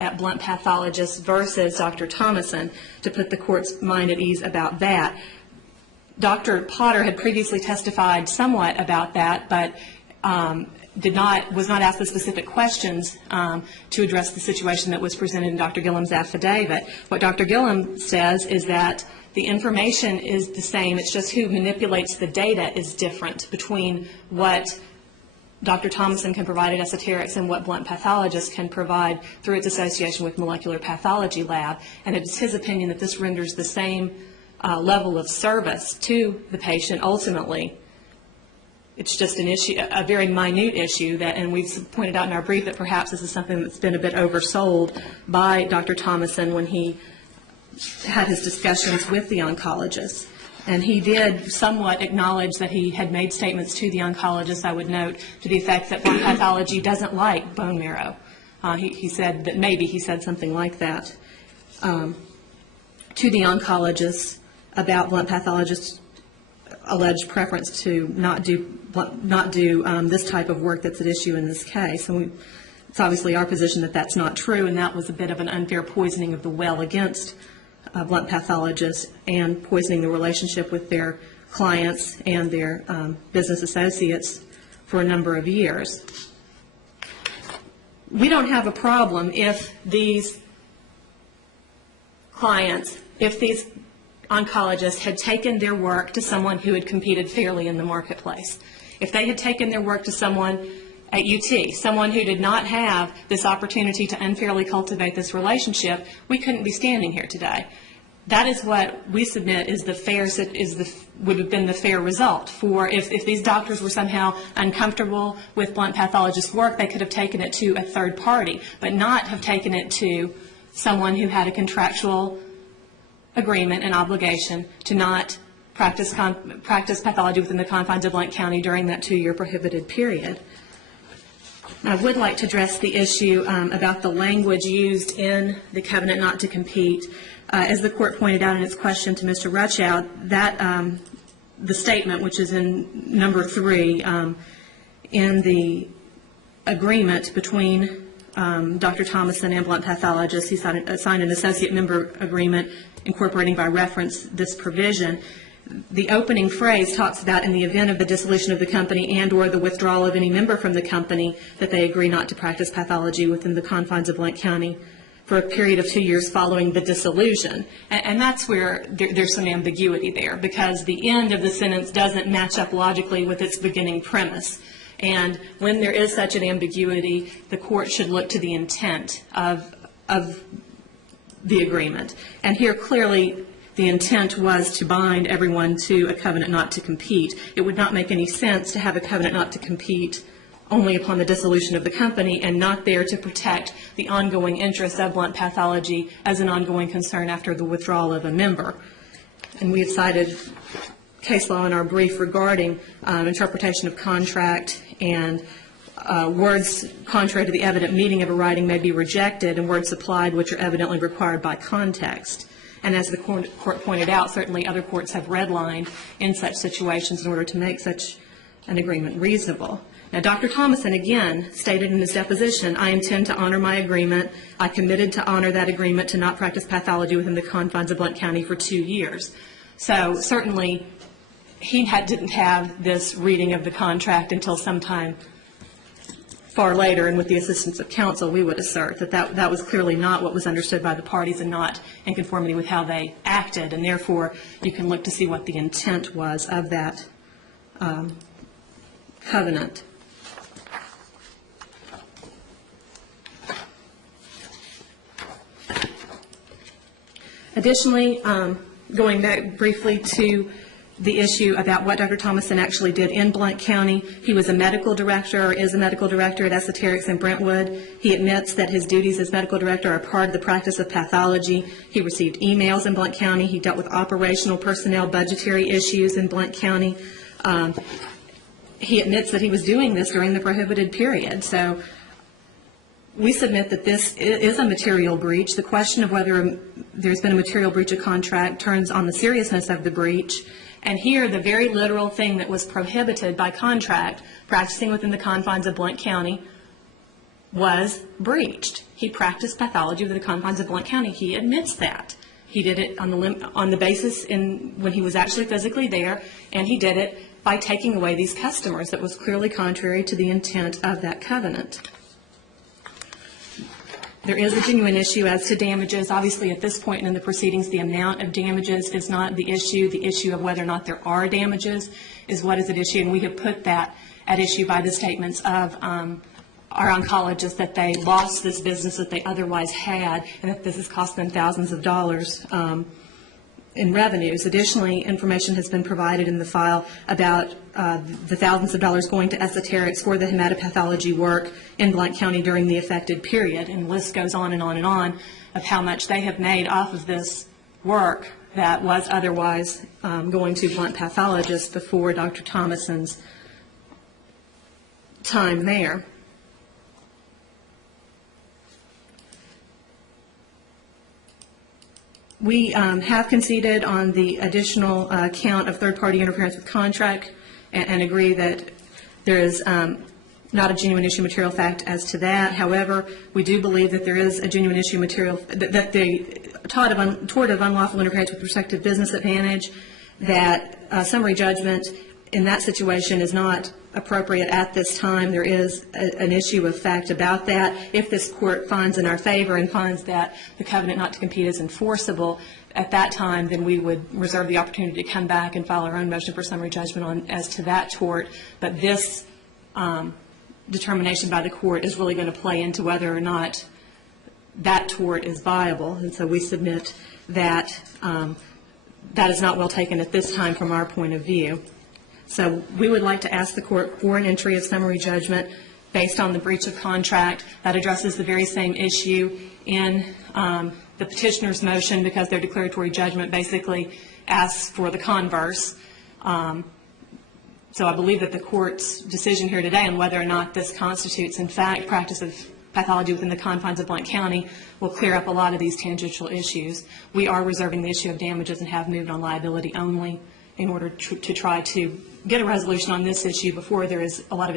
at Blount Pathologist versus Dr. Thomason to put the court's mind at ease about that. Dr. Potter had previously testified somewhat about that, but was not asked the specific questions to address the situation that was presented in Dr. Gillum's affidavit. What Dr. Gillum says is that the information is the same, it's just who manipulates the data is different between what Dr. Thomason can provide at Esoterics and what Blount Pathologist can provide through its association with Molecular Pathology Lab. And it is his opinion that this renders the same level of service to the patient ultimately. It's just an issue, a very minute issue, that, and we've pointed out in our brief that perhaps this is something that's been a bit oversold by Dr. Thomason when he had his discussions with the oncologist. And he did somewhat acknowledge that he had made statements to the oncologist, I would note, to the effect that Blount Pathology doesn't like bone marrow. He said that maybe he said something like that to the oncologist about Blount Pathologist's alleged preference to not do this type of work that's at issue in this case. And it's obviously our position that that's not true, and that was a bit of an unfair poisoning of the well against Blount Pathologists and poisoning the relationship with their clients and their business associates for a number of years. We don't have a problem if these clients, if these oncologists had taken their work to someone who had competed fairly in the marketplace. If they had taken their work to someone at UT, someone who did not have this opportunity to unfairly cultivate this relationship, we couldn't be standing here today. That is what we submit is would have been the fair result. For if these doctors were somehow uncomfortable with Blount Pathologist's work, they could have taken it to a third party, but not have taken it to someone who had a contractual agreement and obligation to not practice pathology within the confines of Blount County during that 2-year prohibited period. I would like to address the issue about the language used in the covenant not to compete. As the court pointed out in its question to Mr. Ruchow, that the statement, which is in number 3 in the agreement between Dr. Thomason and Blount Pathologist, he signed an associate member agreement incorporating by reference this provision. The opening phrase talks about in the event of the dissolution of the company and or the withdrawal of any member from the company that they agree not to practice pathology within the confines of Blount County for a period of 2 years following the dissolution. And that's where there's some ambiguity there, because the end of the sentence doesn't match up logically with its beginning premise. And when there is such an ambiguity, the court should look to the intent of the agreement. And here clearly the intent was to bind everyone to a covenant not to compete. It would not make any sense to have a covenant not to compete only upon the dissolution of the company and not there to protect the ongoing interests of Blount Pathology as an ongoing concern after the withdrawal of a member. And we have cited case law in our brief regarding interpretation of contract, and words contrary to the evident meaning of a writing may be rejected, and words supplied which are evidently required by context. And as the court pointed out, certainly other courts have redlined in such situations in order to make such an agreement reasonable. Now, Dr. Thomason, again, stated in his deposition, I intend to honor my agreement. I committed to honor that agreement to not practice pathology within the confines of Blount County for 2 years. So certainly he didn't have this reading of the contract until sometime far later, and with the assistance of counsel, we would assert that was clearly not what was understood by the parties and not in conformity with how they acted, and therefore you can look to see what the intent was of that covenant. Additionally, going back briefly to the issue about what Dr. Thomason actually did in Blount County. He was a medical director, or is a medical director at Esoterics in Brentwood. He admits that his duties as medical director are part of the practice of pathology. He received emails in Blount County. He dealt with operational personnel budgetary issues in Blount County. He admits that he was doing this during the prohibited period. So we submit that this is a material breach. The question of whether there's been a material breach of contract turns on the seriousness of the breach. And here, the very literal thing that was prohibited by contract, practicing within the confines of Blount County, was breached. he practiced pathology within the confines of Blount County. He admits that. He did it on the basis when he was actually physically there, and he did it by taking away these customers. That was clearly contrary to the intent of that covenant. There is a genuine issue as to damages. Obviously, at this point in the proceedings, the amount of damages is not the issue. The issue of whether or not there are damages is what is at issue, and we have put that at issue by the statements of our oncologists that they lost this business that they otherwise had, and that this has cost them thousands of dollars in revenues. Additionally, information has been provided in the file about the thousands of dollars going to Esoterics for the hematopathology work in Blount County during the affected period, and the list goes on and on and on of how much they have made off of this work that was otherwise going to Blount pathologists before Dr. Thomason's time there. We have conceded on the additional count of third-party interference with contract and agree that there is not a genuine issue material fact as to that. However, we do believe that there is a genuine issue material, that the tort of unlawful interference with prospective business advantage, that summary judgment in that situation is not appropriate at this time. There is an issue of fact about that. If this court finds in our favor and finds that the covenant not to compete is enforceable, at that time, then we would reserve the opportunity to come back and file our own motion for summary judgment as to that tort. But this determination by the court is really going to play into whether or not that tort is viable. And so we submit that that is not well taken at this time from our point of view. So we would like to ask the court for an entry of summary judgment based on the breach of contract that addresses the very same issue in the petitioner's motion, because their declaratory judgment basically asks for the converse. So I believe that the court's decision here today on whether or not this constitutes, in fact, practice of pathology within the confines of Blount County will clear up a lot of these tangential issues. We are reserving the issue of damages and have moved on liability only in order to try to get a resolution on this issue before there is a lot of